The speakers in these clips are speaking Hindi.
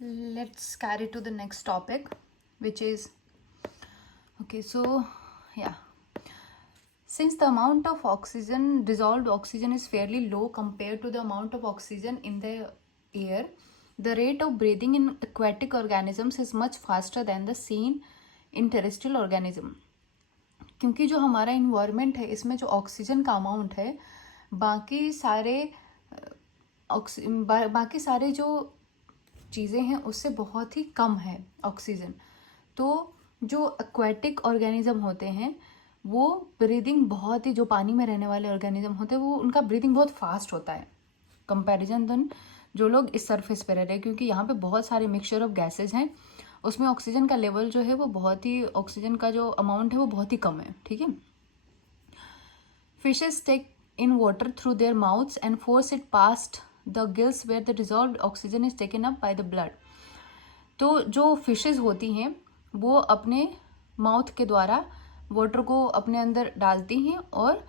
let's carry to the next topic, which is okay. So, yeah, since the amount of oxygen, dissolved oxygen, is fairly low compared to the amount of oxygen in the air, the rate of breathing in aquatic organisms is much faster than the seen in terrestrial organism. क्योंकि जो हमारा इन्वायरमेंट है इसमें जो ऑक्सीजन का अमाउंट है बाकी सारे जो चीज़ें हैं उससे बहुत ही कम है ऑक्सीजन। तो जो एक्वेटिक ऑर्गेनिज्म होते हैं वो ब्रीदिंग बहुत ही, जो पानी में रहने वाले ऑर्गेनिज्म होते हैं वो उनका ब्रीदिंग बहुत फास्ट होता है कंपैरिजन देन जो लोग इस सरफेस पे रह रहे हैं, क्योंकि यहाँ पे बहुत सारे मिक्सचर ऑफ गैसेज हैं। उसमें ऑक्सीजन का लेवल जो है वो बहुत ही, ऑक्सीजन का जो अमाउंट है वो बहुत ही कम है। ठीक है। Fishes take in water through their mouths and force it past the gills where the dissolved oxygen is taken up by the blood. तो जो फिशेस होती हैं वो अपने माउथ के द्वारा वाटर को अपने अंदर डालती हैं और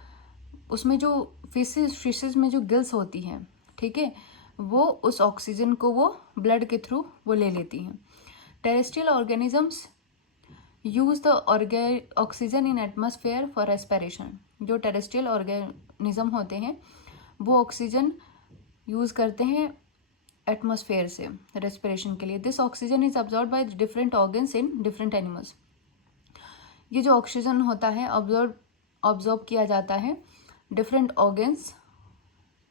उसमें जो फिशेस में जो गिल्स होती हैं, ठीक है, वो उस ऑक्सीजन को वो ब्लड के थ्रू वो ले लेती हैं। Terrestrial organisms use the oxygen in atmosphere for respiration. जो टेरेस्ट्रियल ऑर्गेनिज्म होते हैं वो ऑक्सीजन यूज करते हैं एटमॉस्फेयर से रेस्पिरेशन के लिए। This oxygen is absorb by different organs in different animals. ये जो ऑक्सीजन होता है ऑब्जॉर्ब किया जाता है डिफरेंट ऑर्गन्स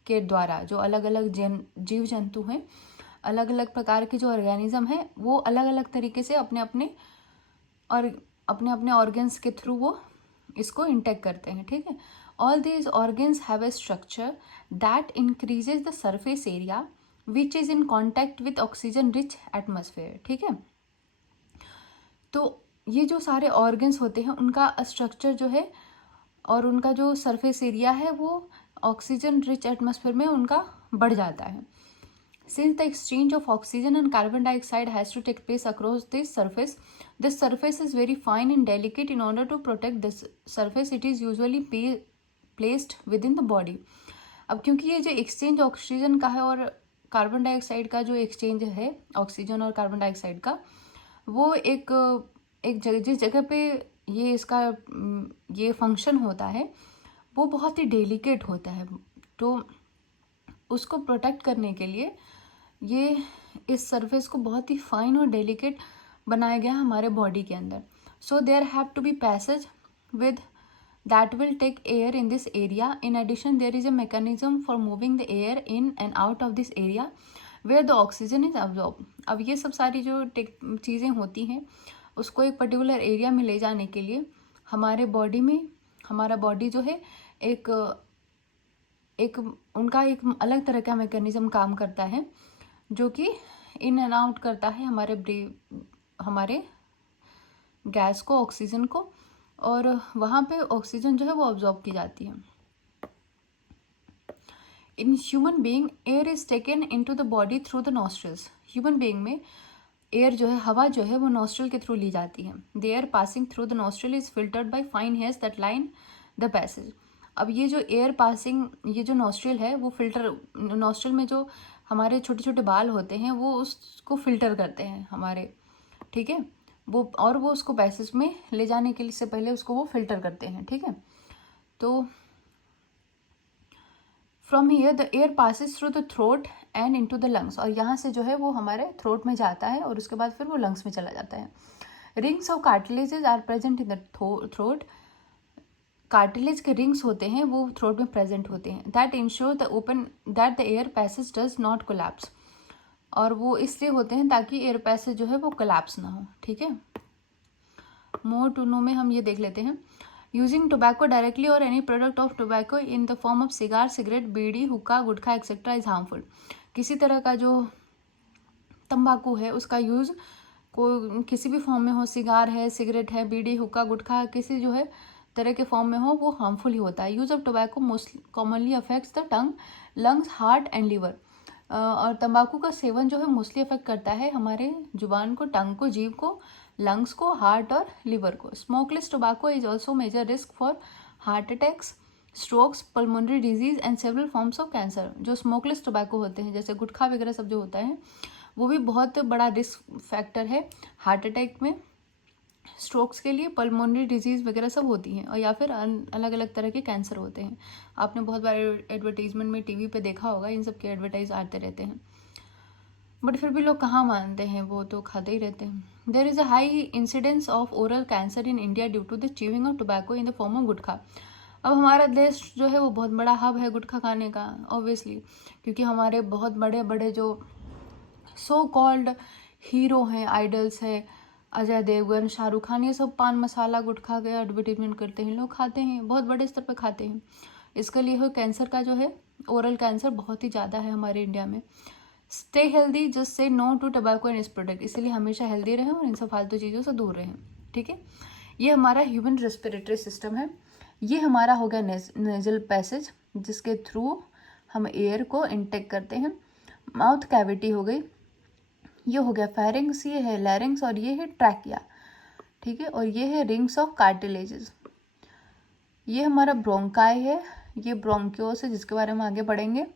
के द्वारा। जो अलग अलग जीव जंतु हैं, अलग अलग प्रकार के जो ऑर्गेनिज्म हैं वो अलग अलग तरीके से अपने अपने ऑर्गन्स के थ्रू वो इसको इंटेक करते हैं। ठीक है। All these organs have a structure that increases the surface area which is in contact with oxygen rich atmosphere. ठीक है। तो ये जो सारे ऑर्गन्स होते हैं उनका स्ट्रक्चर जो है और उनका जो सरफेस एरिया है वो ऑक्सीजन रिच एटमॉस्फेयर में उनका बढ़ जाता है। Since the exchange of oxygen and carbon dioxide has to take place across this surface is very fine and delicate. In order to protect this surface it is usually placed with in the body. अब क्योंकि ये जो एक्सचेंज ऑक्सीजन का है और कार्बन डाइऑक्साइड का जो एक्सचेंज है ऑक्सीजन और कार्बन डाइऑक्साइड का, वो एक जगह, जिस जगह पे ये इसका ये फंक्शन होता है वो बहुत ही डेलिकेट होता है। तो उसको प्रोटेक्ट करने के लिए ये इस सरफेस को बहुत ही फाइन और डेलिकेट बनाया गया हमारे बॉडी के अंदर। So there have to be passage with that will take air in this area. In addition, there is a mechanism for moving the air in and out of this area where the oxygen is absorbed. अब ये सब सारी जो चीज़ें होती हैं उसको एक पर्टिकुलर एरिया में ले जाने के लिए हमारे बॉडी में, हमारा बॉडी जो है एक उनका एक अलग तरह का मैकेनिज्म काम करता है जो कि इन एंड आउट करता है हमारे गैस को, ऑक्सीजन को, और वहाँ पे ऑक्सीजन जो है वो ऑब्जॉर्ब की जाती है। इन human being air is taken into the body through the nostrils. Human being में एयर जो है, हवा जो है वो नॉस्ट्रल के थ्रू ली जाती है। The air passing through the nostril is filtered by fine hairs that line the passage. अब ये जो एयर पासिंग, ये जो नॉस्ट्रल है वो फिल्टर, नॉस्ट्रल में जो हमारे छोटे छोटे बाल होते हैं वो उसको फिल्टर करते हैं हमारे, ठीक है, वो उसको पैसेज में ले जाने के लिए से पहले उसको वो फिल्टर करते हैं। ठीक है। तो from here the air passes through the throat and into the lungs, और यहाँ से जो है वो हमारे थ्रोट में जाता है और उसके बाद फिर वो लंग्स में चला जाता है। Rings of cartilages are present in the throat. Cartilage के रिंग्स होते हैं वो थ्रोट में प्रेजेंट होते हैं। That ensure that the air passage does not collapse, और वो इसलिए होते हैं ताकि एयर पैसेज जो है वो कोलैप्स ना हो। ठीक है। मोर टू नो में हम ये देख लेते हैं। यूजिंग टोबैको डायरेक्टली और any product of tobacco in the form of cigar, cigarette, bidi, hookah, gutkha etcetera is harmful. किसी तरह का जो तंबाकू है उसका यूज़ को किसी भी फॉर्म में हो, सिगार है, सिगरेट है, बीड़ी, हुक्का, गुटखा, किसी जो है तरह के फॉर्म में हो, वो हार्मफुल ही होता है। Use of tobacco most commonly affects the tongue, lungs, heart and liver. और तंबाकू का सेवन जो है मोस्टली अफेक्ट करता है हमारे जुबान को, टंग को, जीभ को, लंग्स को, हार्ट और लिवर को। Smokeless tobacco is also major risk for heart attacks, strokes, pulmonary disease and several forms of cancer. जो स्मोकलेस टोबैको होते हैं जैसे गुटखा वगैरह सब जो होता है वो भी बहुत बड़ा रिस्क फैक्टर है हार्ट अटैक में, स्ट्रोक्स के लिए, पल्मोनरी डिजीज़ वगैरह सब होती हैं, और या फिर अलग अलग तरह के कैंसर होते हैं। आपने बहुत बार एडवर्टीजमेंट में टीवी पे देखा होगा, इन सब के एडवर्टाइज आते रहते हैं, बट फिर भी लोग कहाँ मानते हैं, वो तो खाते ही रहते हैं। There is a high incidence of oral cancer in India due to the chewing of tobacco in the form of gutkha. अब हमारा देश जो है वो बहुत बड़ा हब है गुटखा खाने का, ऑब्वियसली, क्योंकि हमारे बहुत बड़े बड़े जो सो कॉल्ड हीरो हैं, आइडल्स हैं, अजय देवगन, शाहरुख खान, ये सब पान मसाला गुटखा के एडवर्टीजमेंट करते हैं, लोग खाते हैं, बहुत बड़े स्तर पर खाते हैं। इसके लिए हो कैंसर का जो है, ओरल कैंसर बहुत ही ज़्यादा है हमारे इंडिया में। Stay healthy, just say no to tobacco and its product, इसलिए हमेशा हेल्दी रहें और इन सब फालतू चीज़ों से दूर रहें, ठीक है। ये हमारा ह्यूमन रेस्पिरेटरी सिस्टम है। ये हमारा हो गया नेजल पैसेज, जिसके थ्रू हम एयर को इनटेक करते हैं। माउथ कैविटी हो गई, ये हो गया फेरिंग्स, ये है लैरिंग्स, और ये है ट्रैकिया, ठीक है। और ये है रिंग्स ऑफ कार्टिलेजेस। ये हमारा ब्रोंकाई है, ये ब्रोंक्योस है, जिसके बारे में आगे पढ़ेंगे।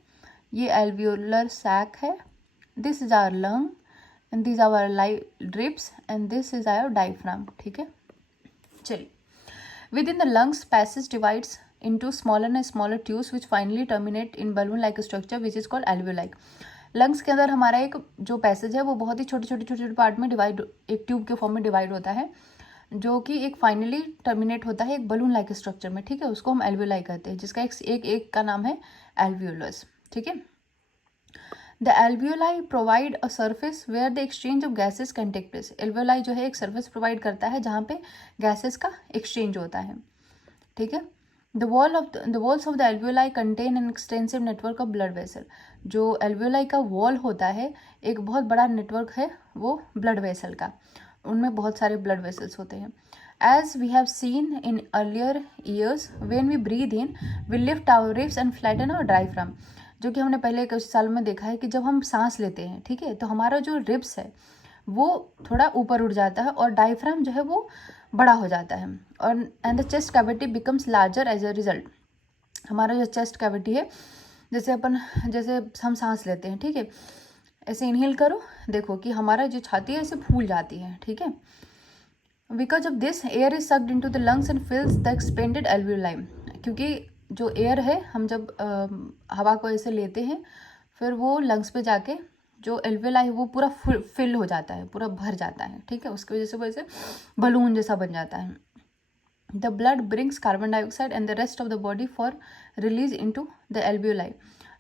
ये एल्वियोलर सैक है, this is our lung and this our drips and this is our diaphragm, ठीक है। चलिए, with in the lungs passage divides into smaller and smaller tubes which finally terminate in balloon like structure which is called alveoli. Lungs के अंदर हमारा एक जो पैसेज है वो बहुत ही छोटे छोटे छोटे छोटे पार्ट में डिवाइड, एक ट्यूब के फॉर्म में डिवाइड होता है, जो कि एक फाइनली टर्मिनेट होता है एक बलून लाइक स्ट्रक्चर में, ठीक है। उसको हम एल्वियोलाई कहते हैं, जिसका एक का नाम है एल्वियोलस, ठीक है। The alveoli provide a surface where the exchange of gases can take place. Alveoli जो है एक सर्फेस प्रोवाइड करता है जहाँ पे गैसेस का एक्सचेंज होता है, ठीक है। The walls of the alveoli contain an extensive network of blood vessel. जो alveoli का wall होता है एक बहुत बड़ा नेटवर्क है वो blood vessel का, उनमें बहुत सारे blood vessels होते हैं। As we have seen in earlier years, when we breathe in, we lift our ribs and flatten our diaphragm. जो कि हमने पहले कुछ साल में देखा है कि जब हम सांस लेते हैं, ठीक है, तो हमारा जो रिब्स है वो थोड़ा ऊपर उठ जाता है और डायफ्राम जो है वो बड़ा हो जाता है, और and the chest cavity becomes larger as a result. हमारा जो चेस्ट कैविटी है, जैसे हम सांस लेते हैं, ठीक है, ऐसे इनहेल करो, देखो कि हमारा जो छाती है ऐसे फूल जाती है, ठीक है। Because of this air is sucked into the lungs and फिल्स the expanded alveoli. क्योंकि जो एयर है, हम जब हवा को ऐसे लेते हैं, फिर वो लंग्स पे जाके जो एल्वियोलाई है वो पूरा फिल हो जाता है, पूरा भर जाता है, ठीक है। उसकी वजह से वो ऐसे बलून जैसा बन जाता है। The blood brings carbon dioxide and the rest of the body for release into the alveoli.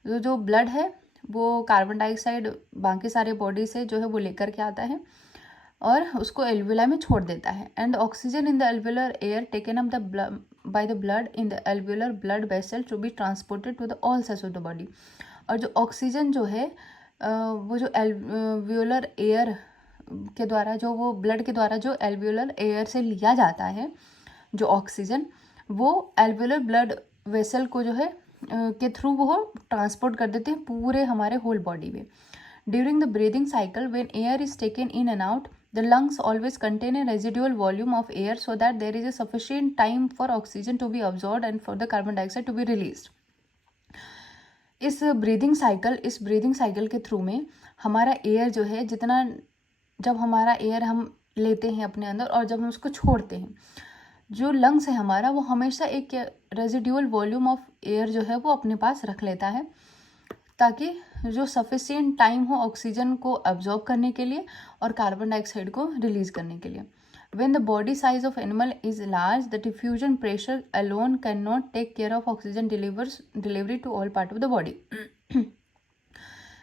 जो ब्लड है वो कार्बन डाइऑक्साइड बाकी सारे बॉडी से जो है वो लेकर के आता है और उसको एल्वियोलाई में छोड़ देता है। And oxygen in the alveolar air taken up by the blood in the alveolar blood vessel to be transported to the all cells of the body. और जो ऑक्सीजन जो है वो जो एल्वियोलर एयर के द्वारा, जो वो ब्लड के द्वारा जो एल्वियोलर एयर से लिया जाता है जो ऑक्सीजन, वो एल्वियोलर ब्लड वेसल को जो है के थ्रू वो ट्रांसपोर्ट कर देते हैं पूरे हमारे होल बॉडी में। During the breathing cycle when air is taken in and out, the lungs always contain a residual volume of air so that there is a sufficient time for oxygen to be absorbed and for the carbon dioxide to be released. इस ब्रीदिंग साइकिल के थ्रू में हमारा एयर जो है जितना, जब हमारा एयर हम लेते हैं अपने अंदर और जब हम उसको छोड़ते हैं, जो लंग्स है हमारा वो हमेशा एक रेजिड्यूअल वॉल्यूम ऑफ एयर जो है वो अपने पास रख लेता है, ताकि जो सफिशिएंट टाइम हो ऑक्सीजन को अब्जॉर्ब करने के लिए और कार्बन डाइऑक्साइड को रिलीज करने के लिए। When the body size of animal is large, the diffusion pressure alone cannot take care of oxygen delivery to all part of the body.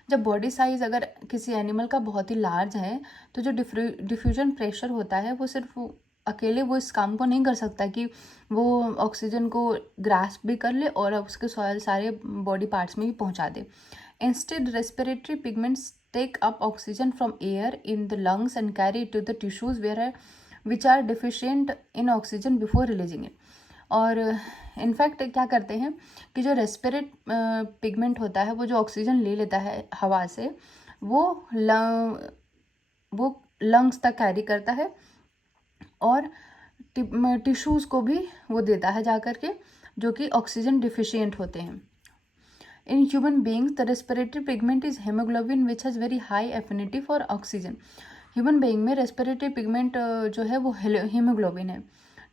जब बॉडी साइज अगर किसी एनिमल का बहुत ही लार्ज है तो जो डिफ्यूजन प्रेशर होता है वो सिर्फ अकेले वो इस काम को नहीं कर सकता कि वो ऑक्सीजन को ग्रास्प भी कर ले और उसके सारे बॉडी पार्ट्स में भी पहुंचा दे। Instead respiratory pigments take up oxygen from air in the lungs and carry it to the tissues where which are deficient in oxygen before releasing it. और इनफैक्ट क्या करते हैं कि जो रेस्पिरेट पिगमेंट होता है वो जो ऑक्सीजन ले लेता है हवा से वो लंग्स तक कैरी करता है और टिश्यूज़ को भी वो देता है जा कर के, जो कि ऑक्सीजन डिफिशिएंट होते हैं। In human beings, the respiratory pigment is hemoglobin, which has very high affinity for oxygen. Human being में रेस्पिरेटरी पिगमेंट जो है वो हीमोग्लोबिन है,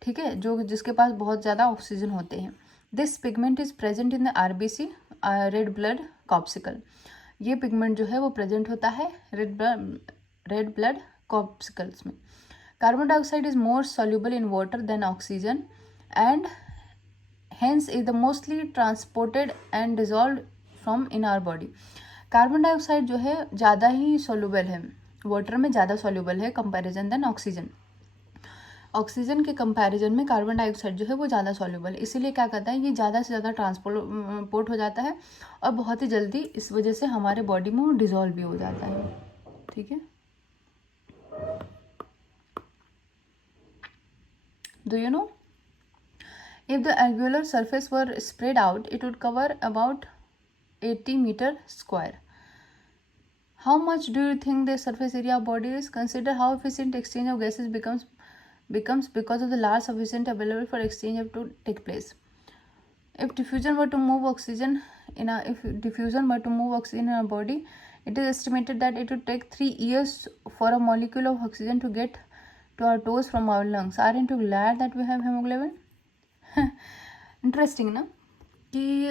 ठीक है, जो जिसके पास बहुत ज़्यादा ऑक्सीजन होते हैं. This pigment is present in the RBC, red blood corpuscle. ये पिगमेंट जो है वो प्रेजेंट होता है रेड ब्लड कॉप्सिकल्स में. Carbon dioxide is more soluble in water than oxygen and hence is the mostly transported and dissolved from in our body. Carbon dioxide जो है ज़्यादा ही सॉल्युबल है, वाटर में ज़्यादा सॉल्युबल है कंपैरिजन देन ऑक्सीजन. ऑक्सीजन के कंपैरिजन में कार्बन डाइऑक्साइड जो है वो ज़्यादा सॉल्युबल है, इसीलिए क्या कहता है ये ज़्यादा से ज़्यादा ट्रांसपोर्ट हो जाता है और बहुत ही जल्दी इस वजह से हमारे बॉडी में वो डिजॉल्व भी हो जाता है. ठीक है. Do you know if the alveolar surface were spread out, it would cover about 80 meter square. How much do you think the surface area of body is? Consider how efficient exchange of gases becomes because of the large sufficient available for exchange to take place. If diffusion were to move oxygen in our body, it is estimated that it would take 3 years for a molecule of oxygen to get to our toes from our lungs. Aren't you glad that we have hemoglobin? Interesting ना, कि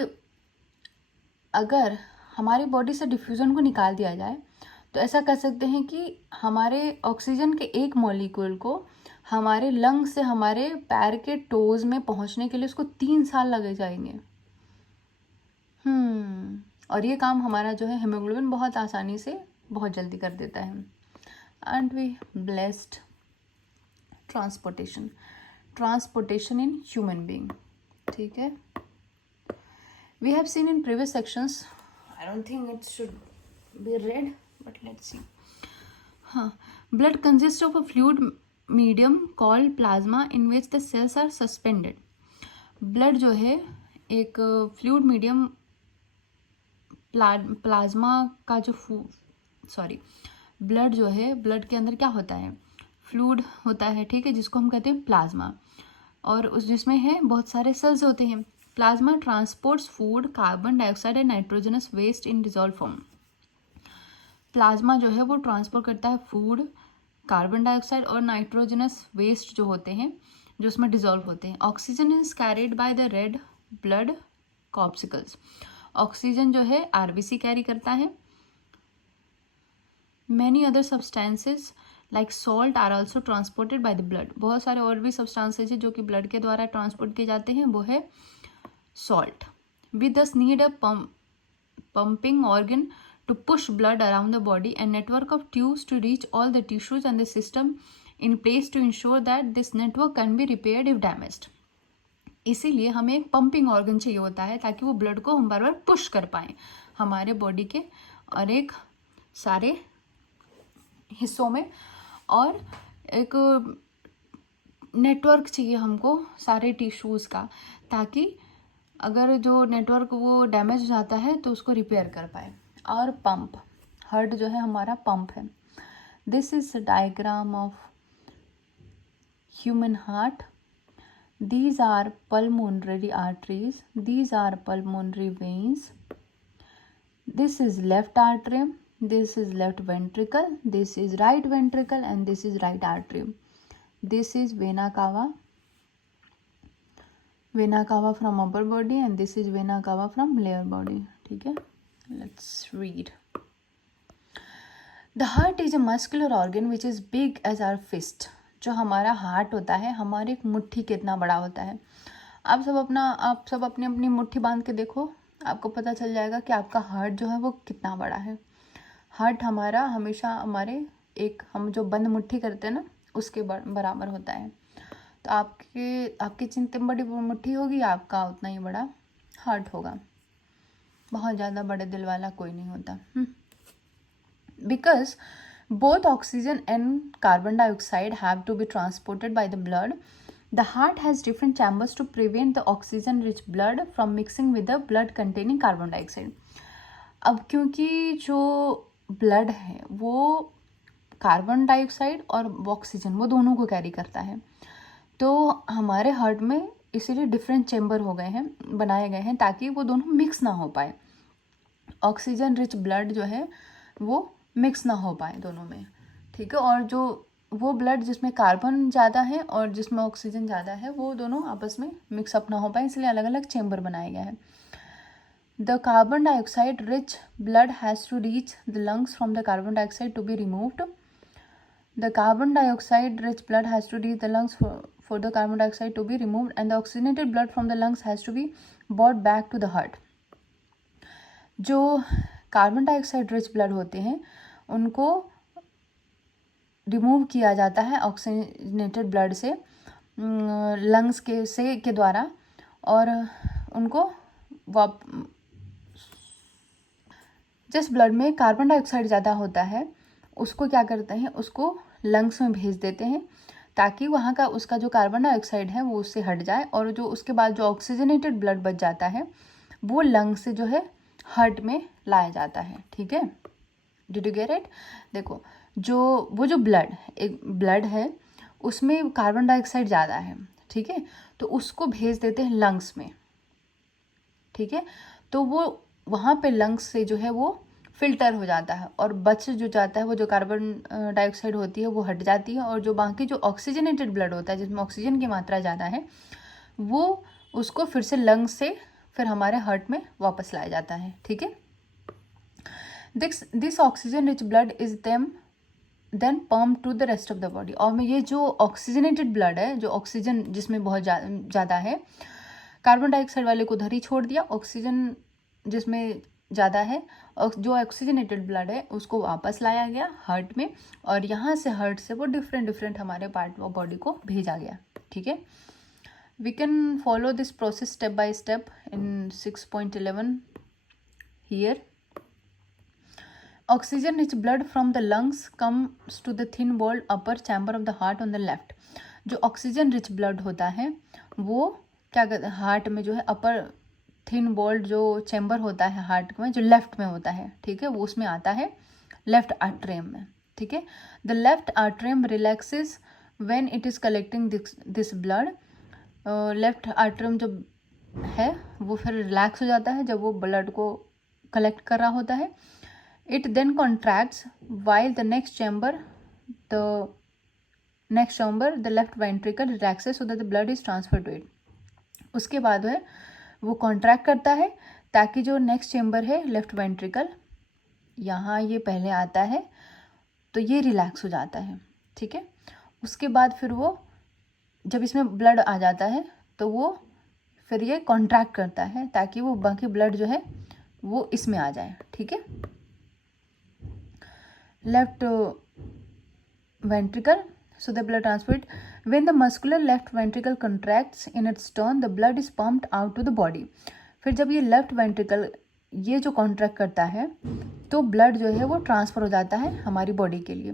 अगर हमारी बॉडी से डिफ्यूज़न को निकाल दिया जाए तो ऐसा कर सकते हैं कि हमारे ऑक्सीजन के एक मॉलिक्यूल को हमारे लंग से हमारे पैर के टोज में पहुंचने के लिए उसको 3 साल लगे जाएंगे. और ये काम हमारा जो है हीमोग्लोबिन बहुत आसानी से बहुत जल्दी कर देता है. And we blessed. Transportation in human being. ठीक है. We have seen in previous sections, I don't think it should be read but let's see. हाँ, blood consist of a fluid medium called plasma in which the cells are suspended. Blood जो है एक फ्लूइड मीडियम प्लाज्मा का जो ब्लड जो है, ब्लड के अंदर क्या होता है, फ्लूइड होता है, ठीक है, जिसको हम कहते हैं प्लाज्मा, और उस जिसमें है बहुत सारे सेल्स होते हैं. Plasma transports food, carbon dioxide and nitrogenous waste in dissolve form. Plasma जो है वो ट्रांसपोर्ट करता है फूड, कार्बन डाइऑक्साइड और नाइट्रोजनस वेस्ट जो होते हैं, जो उसमें डिजॉल्व होते हैं. Oxygen is carried by the red blood corpuscles. Oxygen जो है आरबीसी कैरी करता है. Many other substances like salt are also transported by the blood. बहुत सारे और भी सब्सटेंसेज है जो कि ब्लड के द्वारा ट्रांसपोर्ट किए जाते हैं, वो है सॉल्ट. वी दस need a pumping organ to push blood around the body and network of tubes to reach all the tissues and the system in place to ensure that this network can be repaired if damaged. इसीलिए हमें एक पंपिंग ऑर्गन चाहिए होता है ताकि वो ब्लड को हम बार बार पुश कर पाएँ हमारे बॉडी के और एक सारे हिस्सों में, और एक नेटवर्क चाहिए हमको सारे टिश्यूज़ का, ताकि अगर जो नेटवर्क वो डैमेज हो जाता है तो उसको रिपेयर कर पाए. और पंप, हार्ट जो है हमारा पंप है. This is diagram of human heart. These are pulmonary arteries. These are pulmonary veins. This is left atrium. This is left ventricle. This is right ventricle, and this is right atrium. This is vena cava. Vena cava from upper body, and this is vena cava from lower body. ठीक है? Let's read. The heart is a muscular organ which is big as our fist. जो हमारा हार्ट होता है, हमारी एक मुट्ठी कितना बड़ा होता है. आप सब अपनी अपनी मुट्ठी बांध के देखो, आपको पता चल जाएगा कि आपका हार्ट जो है वो कितना बड़ा है. हार्ट हमारा हमेशा हम जो बंद मुट्ठी करते हैं ना, उसके बराबर होता है. तो आपकी जितनी बड़ी मुट्ठी होगी, आपका उतना ही बड़ा हार्ट होगा. बहुत ज़्यादा बड़े दिल वाला कोई नहीं होता. Because both oxygen and carbon dioxide have to be transported by the blood, the heart has different chambers to prevent the oxygen rich blood from mixing with the blood containing carbon dioxide. अब क्योंकि जो ब्लड है वो कार्बन डाइऑक्साइड और ऑक्सीजन वो दोनों को कैरी करता है, तो हमारे हार्ट में इसीलिए डिफरेंट चेम्बर बनाए गए हैं ताकि वो दोनों मिक्स ना हो पाए. ऑक्सीजन रिच ब्लड जो है वो मिक्स ना हो पाए दोनों में, ठीक है। और जो वो ब्लड जिसमें कार्बन ज़्यादा है और जिसमें ऑक्सीजन ज़्यादा है वो दोनों आपस में मिक्सअप ना हो पाए, इसलिए अलग अलग चेम्बर बनाए गए हैं। The carbon dioxide rich blood has to reach the lungs from the carbon dioxide to be removed. The carbon dioxide rich blood has to reach the lungs for the carbon dioxide to be removed, and the oxygenated blood from the lungs has to be brought back to the heart. जो कार्बन डाइऑक्साइड रिच ब्लड होते हैं उनको रिमूव किया जाता है ऑक्सीजनेटेड ब्लड से लंग्स के द्वारा, और उनको जिस ब्लड में कार्बन डाइऑक्साइड ज़्यादा होता है उसको क्या करते हैं, उसको लंग्स में भेज देते हैं ताकि वहाँ का उसका जो कार्बन डाइऑक्साइड है वो उससे हट जाए, और जो उसके बाद जो ऑक्सीजनेटेड ब्लड बच जाता है वो लंग्स से जो है हार्ट में लाया जाता है, ठीक है। Did you get it? देखो जो ब्लड है उसमें कार्बन डाइऑक्साइड ज़्यादा है, ठीक है, तो उसको भेज देते हैं लंग्स में, ठीक है। तो वो वहाँ पे लंग्स से जो है वो फिल्टर हो जाता है और बच जो जाता है वो जो कार्बन डाइऑक्साइड होती है वो हट जाती है, और जो बाकी जो ऑक्सीजनेटेड ब्लड होता है जिसमें ऑक्सीजन की मात्रा ज़्यादा है वो उसको फिर से लंग्स से फिर हमारे हार्ट में वापस लाया जाता है, ठीक है। This oxygen rich blood is then pump to the rest of the body. और ये जो ऑक्सीजनेटेड ब्लड है, जो ऑक्सीजन जिसमें बहुत ज़्यादा है, कार्बन डाइऑक्साइड वाले को उधर ही छोड़ दिया, ऑक्सीजन जिसमें ज़्यादा है और जो ऑक्सीजनेटेड ब्लड है उसको वापस लाया गया हार्ट में, और यहाँ से हार्ट से वो डिफरेंट हमारे पार्ट ऑफ बॉडी को भेजा गया, ठीक है। We can follow this process step by step in 6.11 here. Oxygen rich blood from the lungs comes to the thin walled upper chamber of the heart on the left. जो ऑक्सीजन रिच ब्लड होता है वो क्या कहते हैं, हार्ट में जो है अपर थिन वॉल्ड जो चैम्बर होता है हार्ट में जो लेफ्ट में होता है, ठीक है, वो उसमें आता है लेफ्ट आर्ट्रियम में, ठीक है। The left atrium relaxes when it is collecting this blood. Left atrium जो है वो फिर रिलैक्स हो जाता है जब वो ब्लड को कलेक्ट कर रहा होता है। It then contracts while the next chamber the left ventricle relaxes so that the blood is transfer to it. उसके बाद है वो कॉन्ट्रैक्ट करता है ताकि जो नेक्स्ट चेम्बर है लेफ्ट वेंट्रिकल, यहाँ ये पहले आता है तो ये रिलैक्स हो जाता है, ठीक है। उसके बाद फिर वो जब इसमें ब्लड आ जाता है तो वो फिर ये कॉन्ट्रैक्ट करता है ताकि वो बाकी ब्लड जो है वो इसमें आ जाए, ठीक है। Left ventricle so the blood transferred when the muscular left ventricle contracts in its turn the blood is pumped out to the body। फिर जब ये लेफ्ट वेंट्रिकल ये जो कॉन्ट्रैक्ट करता है तो ब्लड जो है वो ट्रांसफ़र हो जाता है हमारी बॉडी के लिए,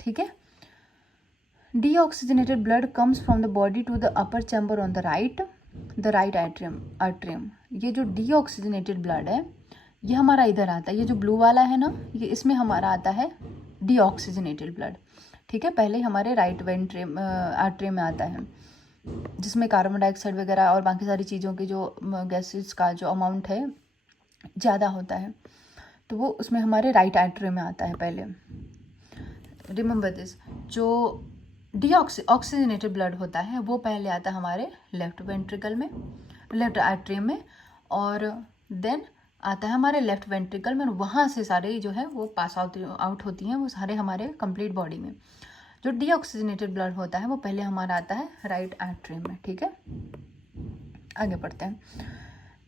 ठीक है। Deoxygenated blood comes from the body to the upper chamber on the right atrium. ये जो डीऑक्सीजनेटेड ब्लड है ये हमारा इधर आता है, ये जो ब्लू वाला है ना ये इसमें हमारा आता है डीऑक्सीजनेटेड ब्लड, ठीक है। पहले हमारे राइट वेंट्रियम आर्ट्रियम में आता है जिसमें कार्बन डाइऑक्साइड वगैरह और बाकी सारी चीज़ों की जो गैसेस का जो अमाउंट है ज़्यादा होता है, तो वो उसमें हमारे राइट आर्ट्रियम में आता है पहले। रिमेंबर दिस, जो ऑक्सीजनेटेड ब्लड होता है वो पहले आता है हमारे लेफ्ट वेंट्रिकल में, लेफ्ट आर्ट्रियम में, और देन आता है हमारे लेफ्ट वेंट्रिकल में, वहाँ से सारे जो है वो पास आउट होती हैं वो सारे हमारे कंप्लीट बॉडी में। जो डीऑक्सीजनेटेड ब्लड होता है वो पहले हमारा आता है राइट आर्ट्रियम में, ठीक है। आगे पढ़ते हैं।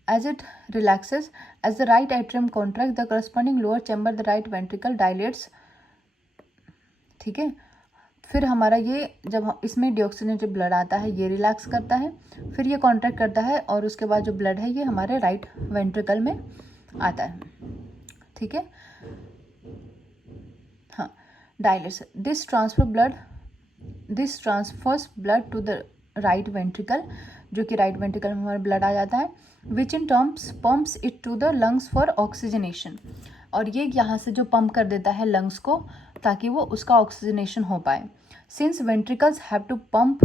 As it relaxes as the right atrium contract the corresponding lower chamber the right ventricle dilates, ठीक है। फिर हमारा ये जब इसमें डीऑक्सीजनेटेड ब्लड आता है ये रिलैक्स करता है, फिर ये कॉन्ट्रैक्ट करता है और उसके बाद जो ब्लड है ये हमारे राइट वेंट्रिकल में आता है, ठीक है। हाँ, dilates this transfers blood to the right ventricle, जो कि राइट वेंट्रिकल में हमारा ब्लड आ जाता है, which in terms pumps it to the lungs for oxygenation. और ये यहाँ से जो पंप कर देता है लंग्स को ताकि वो उसका ऑक्सीजनेशन हो पाए। Since ventricles have to pump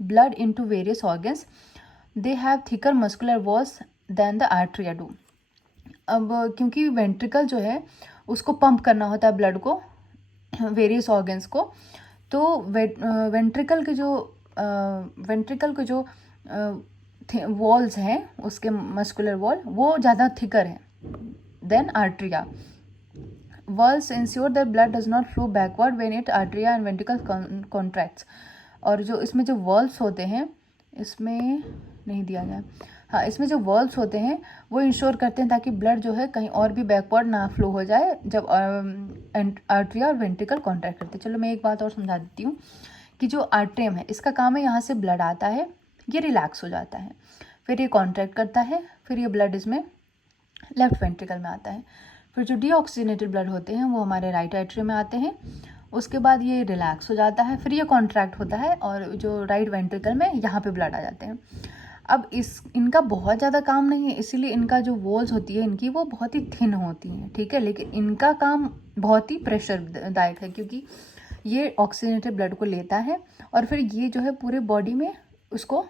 blood into various organs they have thicker muscular walls than the arteries do. अब क्योंकि वेंट्रिकल जो है उसको पंप करना होता है ब्लड को वेरियस ऑर्गन्स को, तो वेंट्रिकल के जो वॉल्स हैं उसके मस्कुलर वॉल वो ज़्यादा थिकर है than atria. Walls ensure that blood does not flow backward when it arteria and ventricle contracts. और जो इसमें जो वॉल्स होते हैं, इसमें नहीं दिया गया, हाँ इसमें जो वॉल्स होते हैं वो इंश्योर करते हैं ताकि ब्लड जो है कहीं और भी बैकवर्ड ना फ्लो हो जाए जब आर्ट्रिया और वेंट्रिकल कॉन्ट्रैक्ट करते हैं. चलो मैं एक बात और समझा देती हूँ कि जो आर्ट्रियम है इसका काम है यहाँ से ब्लड आता है, ये रिलैक्स हो जाता है, फिर ये कॉन्ट्रैक्ट करता है, फिर ये ब्लड इसमें लेफ्ट वेंट्रिकल में आता है. फिर जो डीऑक्सीजनेटेड ब्लड होते हैं वो हमारे राइट एट्रियम में आते हैं, उसके बाद ये रिलैक्स हो जाता है, फिर ये कॉन्ट्रैक्ट होता है और जो राइट वेंट्रिकल में यहाँ पे ब्लड आ जाते हैं. अब इनका बहुत ज़्यादा काम नहीं है, इसीलिए इनका जो वॉल्स होती है इनकी वो बहुत ही थिन होती हैं, ठीक है, लेकिन इनका काम बहुत ही प्रेशरदायक है क्योंकि ये ऑक्सीजनेटेड ब्लड को लेता है और फिर ये जो है पूरे बॉडी में उसको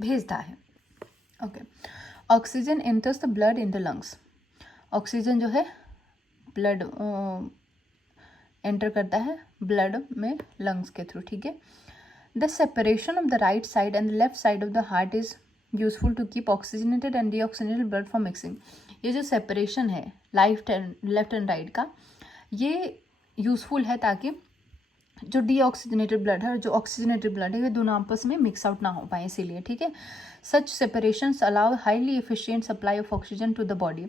भेजता है. Okay, oxygen enters the blood in the lungs. Oxygen जो है ब्लड एंटर करता है ब्लड में लंग्स के थ्रू, ठीक है. The separation of the right side and the left side of the heart is useful to keep oxygenated and deoxygenated blood from mixing. ये जो सेपरेशन है लेफ्ट एंड राइट का, ये यूजफुल है ताकि जो डीऑक्सीजनेटेड ब्लड है और जो ऑक्सीजनेटेड ब्लड है ये दोनों आपस में मिक्स आउट ना हो पाए, इसीलिए, ठीक है. Such separations allow highly efficient supply of oxygen to the body.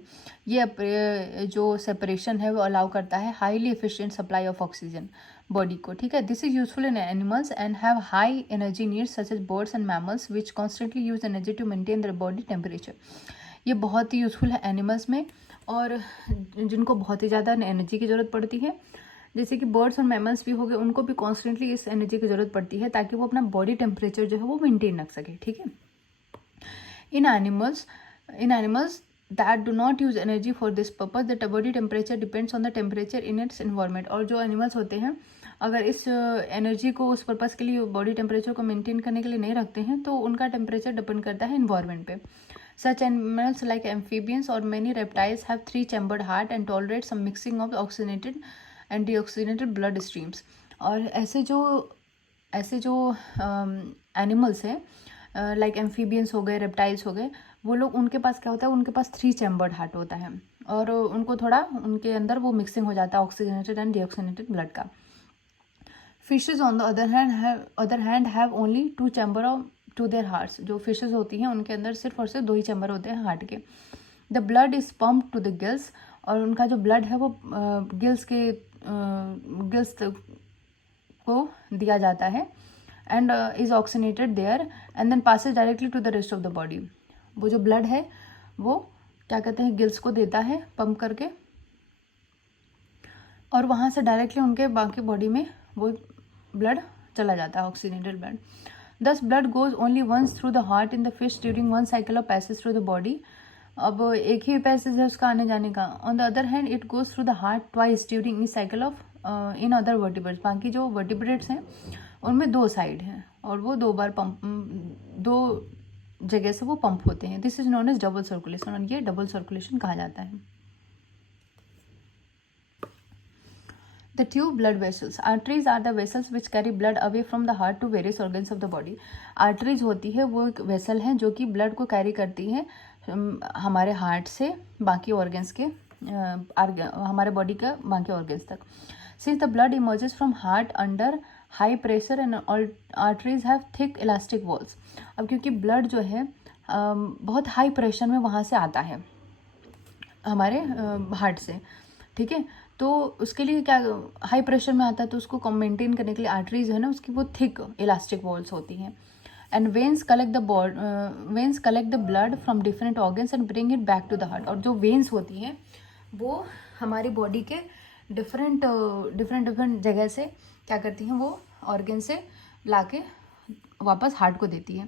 ये जो सेपरेशन है वो अलाउ करता है highly efficient supply of oxygen body को, ठीक है. This is useful in animals and have high energy needs such as birds and mammals which constantly use energy to maintain their body temperature. ये बहुत ही यूजफुल है एनिमल्स में और जिनको बहुत ही ज़्यादा एनर्जी की ज़रूरत पड़ती है, जैसे कि बर्ड्स और मैमल्स भी हो गए, उनको भी कॉन्स्टेंटली इस एनर्जी की ज़रूरत पड़ती है ताकि वो अपना बॉडी टेम्परेचर जो है वो मेंटेन रख सके, ठीक है. In animals that do not use energy for this purpose the body temperature depends on the temperature in its environment. और जो एनिमल्स होते हैं अगर इस एनर्जी को उस पर्पज़ के लिए बॉडी टेम्परेचर को मेंटेन करने के लिए नहीं रखते हैं तो उनका टेम्परेचर डिपेंड करता है इन्वायरमेंट पे. Such animals like amphibians or many reptiles have 3-chambered heart and tolerate some mixing of oxygenated and deoxygenated blood streams. और ऐसे जो एनिमल्स हैं लाइक एम्फीबियंस हो गए, रेप्टाइल्स हो गए, वो लोग उनके पास क्या होता है, उनके पास 3-chambered हार्ट होता है और उनको थोड़ा उनके अंदर वो मिक्सिंग हो जाता है ऑक्सीजनेटेड एंड डीऑक्सीजनेटेड ब्लड का. Fishes on the other hand have only 2 chamber to their hearts. जो फिशेज होती हैं उनके अंदर सिर्फ और सिर्फ 2 ही चैम्बर होते हैं हार्ट के. The blood is pump to the gills. और उनका जो ब्लड है वो गिल्स को दिया जाता है and is oxygenated there and then passes directly to the rest of the body. वो जो ब्लड है वो क्या कहते हैं, गिल्स को देता है पंप करके और वहाँ से डायरेक्टली उनके बाकी बॉडी में वो ब्लड चला जाता है, oxygenated blood. Thus blood goes only once through the heart in the fish during one cycle of passage through the body. अब एक ही पैसेज है उसका आने जाने का. On the other hand it goes through the heart twice during इस cycle of in other vertebrates. बाकी जो वर्टिब्रेट्स हैं उनमें 2 साइड हैं और वो 2 बार पंप 2 जगह से वो पंप होते हैं. This is known as double circulation और ये डबल सर्कुलेशन कहा जाता है. The tube blood vessels. Arteries are the vessels which carry blood away from the heart to various organs of the body. Arteries होती है वो एक वेसल है जो कि ब्लड को कैरी करती है हमारे हार्ट से बाकी ऑर्गन्स के हमारे बॉडी के बाकी ऑर्गन्स तक. Since the blood emerges from heart under high pressure and all arteries have thick elastic walls. अब क्योंकि ब्लड जो है बहुत हाई प्रेशर में वहाँ से आता है हमारे हार्ट से, ठीक है, तो उसके लिए क्या हाई प्रेशर में आता है तो उसको मेंटेन करने के लिए आर्टरीज है ना उसकी वो थिक इलास्टिक वॉल्स होती हैं. And veins collect the blood from different organs and bring it back to the heart. और जो वेन्स होती हैं वो हमारी बॉडी के डिफरेंट जगह से क्या करती हैं, वो ऑर्गन से लाके वापस हार्ट को देती है.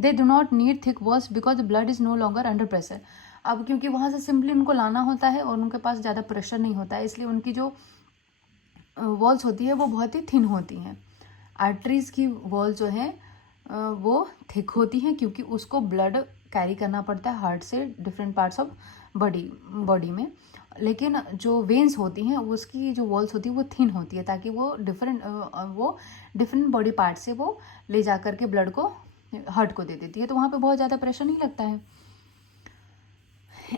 They do not need thick walls because blood is no longer under pressure. अब क्योंकि वहाँ से सिंपली उनको लाना होता है और उनके पास ज़्यादा प्रेशर नहीं होता है, इसलिए उनकी जो वॉल्स होती है वो बहुत ही थिन होती हैं. आर्टरीज़ की वॉल जो है वो थिक होती हैं क्योंकि उसको ब्लड कैरी करना पड़ता है हार्ट से डिफरेंट पार्ट्स ऑफ बॉडी में। लेकिन जो वेन्स होती हैं उसकी जो वॉल्स होती है वो थिन होती है, ताकि वो डिफरेंट बॉडी पार्ट से वो ले जा कर के ब्लड को हार्ट को दे देती है, तो वहाँ पे बहुत ज़्यादा प्रेशर नहीं लगता है।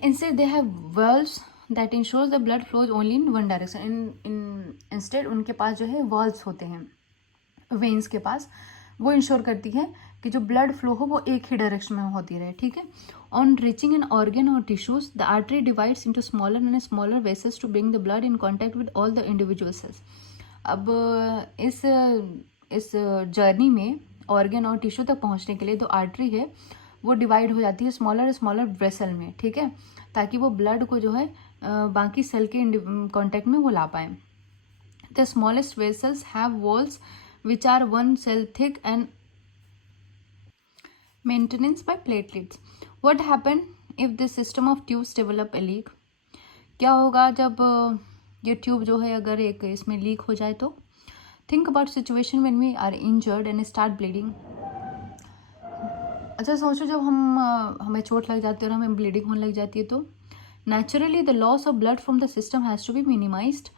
Instead, they have valves that ensures the blood flows only in one direction. Instead, उनके पास जो है valves होते हैं वेन्स के पास, वो इंश्योर करती है कि जो ब्लड फ्लो हो वो एक ही डायरेक्शन में होती रहे, ठीक है। ऑन रीचिंग एन ऑर्गन और tissues, the artery divides into smaller and smaller vessels to bring the blood in contact with all the individual cells. अब इस जर्नी में ऑर्गन और टिश्यू तक पहुंचने के लिए जो आर्टरी है वो डिवाइड हो जाती है स्मॉलर वेसल में, ठीक है, ताकि वो ब्लड को जो है बाकी सेल के कॉन्टैक्ट में वो ला पाए। The smallest vessels have walls which are 1 cell thick and maintenance by platelets. What happen if this system of tubes develop a leak? क्या होगा जब ये ट्यूब जो है अगर एक इसमें लीक हो जाए तो? Think about situation when we are injured and start bleeding. अच्छा सोचो जब हमें चोट लग जाती है और हमें ब्लीडिंग होने लग जाती है तो naturally the loss of blood from the system has to be minimized.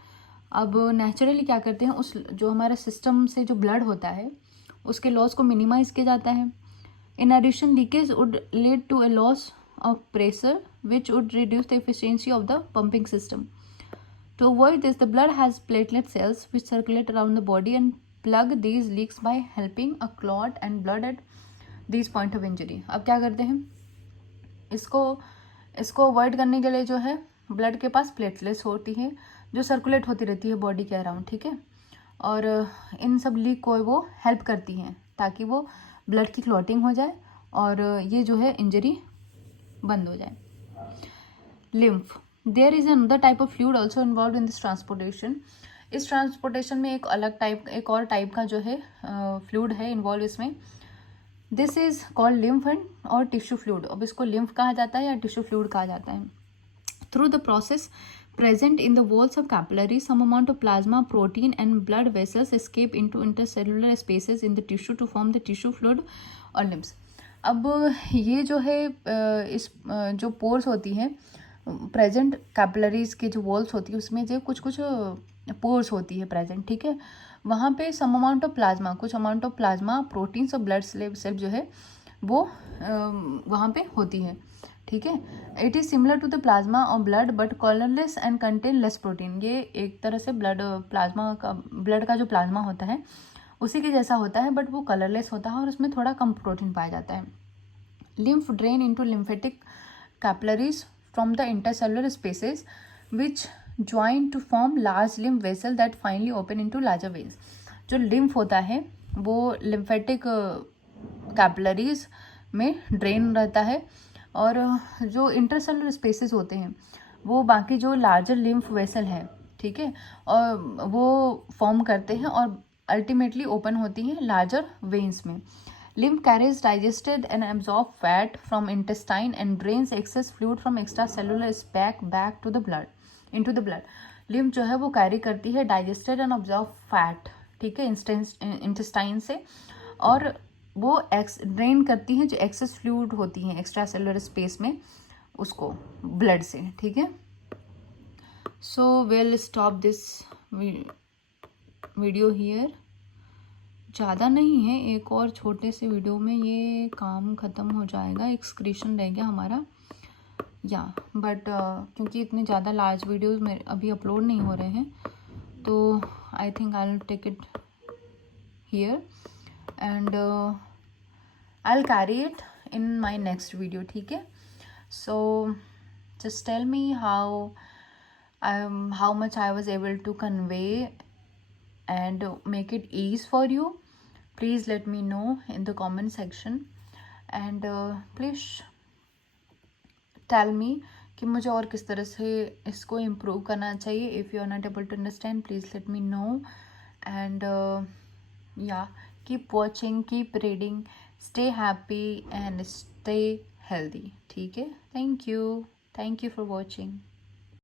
अब नेचुरली क्या करते हैं, उस जो हमारे सिस्टम से जो ब्लड होता है उसके लॉस को मिनिमाइज किया जाता है। In addition leakage would lead to a loss of pressure which would reduce the efficiency of the pumping system. To avoid this the blood has platelet cells which circulate around the body and plug these leaks by helping a clot and blood at these point of injury. अब क्या करते हैं, इसको अवॉइड करने के लिए जो है ब्लड के पास प्लेटलेट्स होती हैं जो सर्कुलेट होती रहती है बॉडी के अराउंड, ठीक है, और इन सब लीक को वो हेल्प करती हैं ताकि वो ब्लड की क्लॉटिंग हो जाए और ये जो है इंजरी बंद हो जाए। Lymph, there is another type of fluid also involve in this transportation. इस ट्रांसपोर्टेशन में एक और टाइप का जो है फ्लूइड है इन्वॉल्व इसमें। This is called lymph and और टिश्यू फ्लूइड। अब इसको लिम्फ कहा जाता है या टिश्यू फ्लूइड कहा जाता है। Through the process present in the walls of capillaries, some amount of plasma, protein and blood vessels escape into intercellular spaces in the tissue to form the tissue fluid or limbs. अब ये जो है इस जो पोर्स होती हैं प्रेजेंट कैपिलरीज की जो वॉल्स होती है उसमें जो कुछ पोर्स होती है प्रेजेंट, ठीक है, वहाँ पे सम अमाउंट ऑफ प्लाज्मा, कुछ अमाउंट ऑफ प्लाज्मा, प्रोटीन्स और ब्लड सेल जो है वो वहाँ पे होती है, ठीक है। It is similar to the plasma और blood but colourless and contain less protein. ये एक तरह से ब्लड का जो प्लाज्मा होता है उसी के जैसा होता है बट वो कलरलेस होता है और उसमें थोड़ा कम प्रोटीन पाया जाता है। Lymph drain into lymphatic capillaries from the intercellular spaces which join to form large lymph vessel that finally open into larger veins. जो लिम्फ होता है वो लिम्फेटिक कैपिलरीज में ड्रेन रहता है और जो इंटरसेलुलर स्पेसेस होते हैं वो बाकी जो लार्जर लिम्फ वेसल है, ठीक है, और वो फॉर्म करते हैं और अल्टीमेटली ओपन होती हैं लार्जर वेन्स में। Lymph carries digested and absorb fat from intestine and drains excess fluid from extra cellular space back to the blood into the blood. Lymph जो है वो कैरी करती है डाइजेस्टेड एंड ऑब्जॉर्ब फैट, ठीक है, इंटेस्टाइन से, और वो ड्रेन करती हैं जो एक्सेस फ्लूइड होती हैं एक्स्ट्रा सेलुलर स्पेस में उसको ब्लड से, ठीक है। So will stop this video here. ज़्यादा नहीं है, एक और छोटे से वीडियो में ये काम ख़त्म हो जाएगा, एक्सक्रीशन रह गया हमारा या बट क्योंकि इतने ज़्यादा लार्ज वीडियोस मेरे अभी अपलोड नहीं हो रहे हैं तो I think I will take it here and I'll carry it in my next video, ठीक है। So just tell me how much I was able to convey and make it easy for you. Please let me know in the comment section and please tell me कि मुझे और किस तरह से इसको improve करना चाहिए। If you are not able to understand, please let me know and yeah, keep watching, keep reading, stay happy and stay healthy, ठीक है। Thank you for watching.